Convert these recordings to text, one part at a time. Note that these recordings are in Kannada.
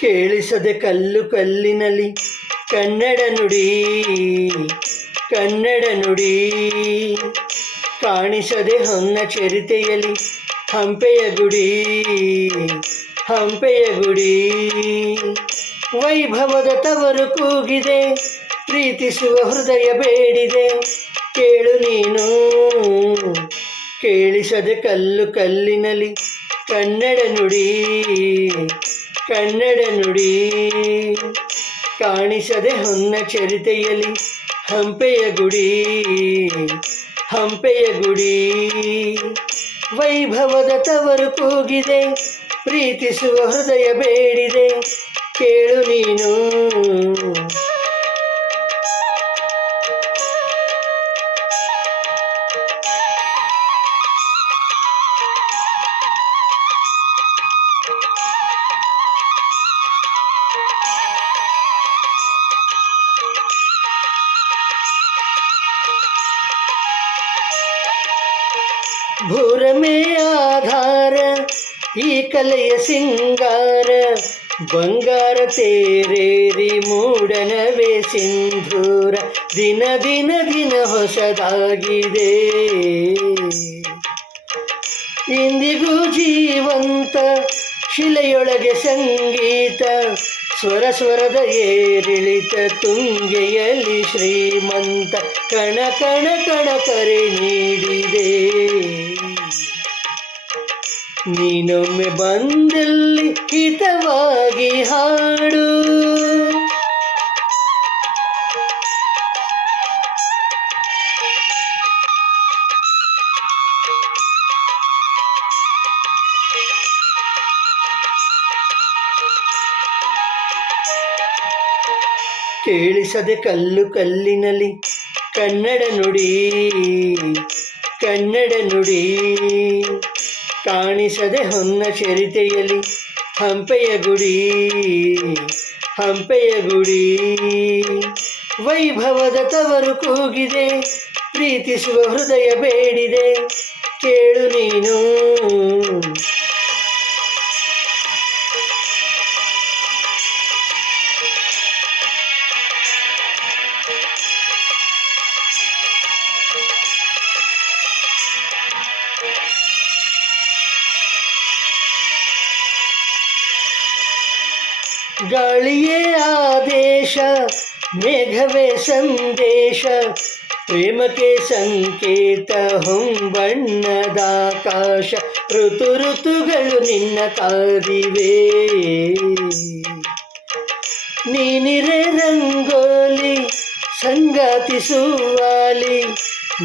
ಕೇಳಿಸದೆ ಕಲ್ಲು ಕಲ್ಲಿನಲ್ಲಿ ಕನ್ನಡ ನುಡಿ ಕನ್ನಡ ನುಡಿ. ಕಾಣಿಸದೆ ಹೊನ್ನ ಚರಿತೆಯಲ್ಲಿ ಹಂಪೆಯ ಗುಡಿ ಹಂಪೆಯ ಗುಡಿ. ವೈಭವದ ತವರು ಕೂಗಿದೆ, ಪ್ರೀತಿಸುವ ಹೃದಯ ಬೇಡಿದೆ, ಕೇಳು ನೀನು. ಕೇಳಿಸದೆ ಕಲ್ಲು ಕಲ್ಲಿನಲ್ಲಿ ಕನ್ನಡ ನುಡಿ ಕನ್ನಡ ನುಡಿ. ಕಾಣಿಸದೆ ಹೊನ್ನ ಚರಿತೆಯಲ್ಲಿ ಹಂಪೆಯ ಗುಡಿ ಹಂಪೆಯ ಗುಡಿ. ವೈಭವದ ತವರು ಕೂಗಿದೆ, ಪ್ರೀತಿಸುವ ಹೃದಯ ಬೇಡಿದೆ, ಕೇಳು ನೀನು. ಭೂರಮೇ ಆಧಾರ ಈ ಕಲೆಯ ಸಿಂಗಾರ, ಬಂಗಾರ ತೇರೇರಿ ಮೂಡನವೇ ಸಿಂಧೂರ. ದಿನ ದಿನ ದಿನ ಹೊಸದಾಗಿದೆ, ಇಂದಿಗೂ ಜೀವಂತ ಶಿಲೆಯೊಳಗೆ ಸಂಗೀತ. ಸ್ವರ ಸ್ವರದ ಏರಿಳಿತ ತುಂಗೆಯಲ್ಲಿ ಶ್ರೀಮಂತ. ಕಣ ಕಣ ಕಣ ಕರೆ ನೀಡಿದೆ, ನೀನೊಮ್ಮೆ ಬಂದಲ್ಲಿ ಹಿತವಾಗಿ ಹಾಡು. ಕೇಳಿಸದೆ ಕಲ್ಲು ಕಲ್ಲಿನಲ್ಲಿ ಕನ್ನಡ ನುಡಿ ಕನ್ನಡ ನುಡಿ. ಕಾಣಿಸದೆ ಹೊನ್ನ ಚರಿತೆಯಲ್ಲಿ ಹಂಪೆಯ ಗುಡಿ ಹಂಪೆಯ ಗುಡಿ. ವೈಭವದ ತವರು ಕೂಗಿದೆ, ಪ್ರೀತಿಸುವ ಹೃದಯ ಬೇಡಿದೆ, ಕೇಳು ನೀನು. ಗಾಳಿಯೇ ಆದೇಶ, ಮೇಘವೇ ಸಂದೇಶ, ಪ್ರೇಮಕ್ಕೆ ಸಂಕೇತ ಹೊಂಬಣ್ಣದಾಕಾಶ. ಋತು ಋತುಗಳು ನಿನ್ನ ಕಾದಿವೆ, ನೀನಿರೆ ರಂಗೋಲಿ ಸಂಗಾತಿ ಸುವಾಲಿ.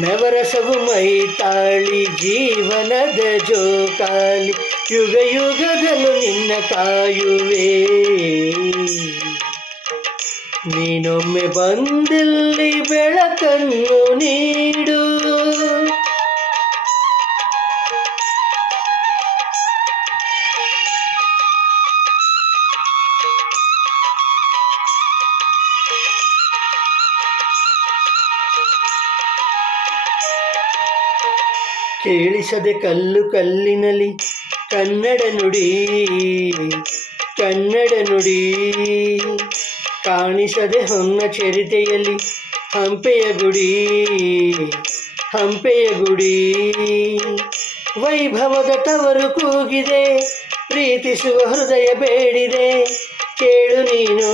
ನವರಸವು ಮೈತಾಳಿ ಜೀವನದ ಜೋಕಾಲಿ. ಯುಗ ಯುಗದಲ್ಲೂ ನಿನ್ನ ಕಾಯುವೆ, ನೀನೊಮ್ಮೆ ಬಂದಿಲ್ಲಿ ಬೆಳಕನ್ನು ನೀಡು. ಕೇಳಿಸದೆ ಕಲ್ಲು ಕಲ್ಲಿನಲ್ಲಿ ಕನ್ನಡ ನುಡಿ ಕನ್ನಡ ನುಡಿ. ಕಾಣಿಸದೆ ಹೊನ್ನ ಚರಿತೆಯಲ್ಲಿ ಹಂಪೆಯ ಗುಡಿ ಹಂಪೆಯ ಗುಡಿ. ವೈಭವದ ತವರು ಕೂಗಿದೆ, ಪ್ರೀತಿಸುವ ಹೃದಯ ಬೇಡಿದೆ, ಕೇಳು ನೀನು.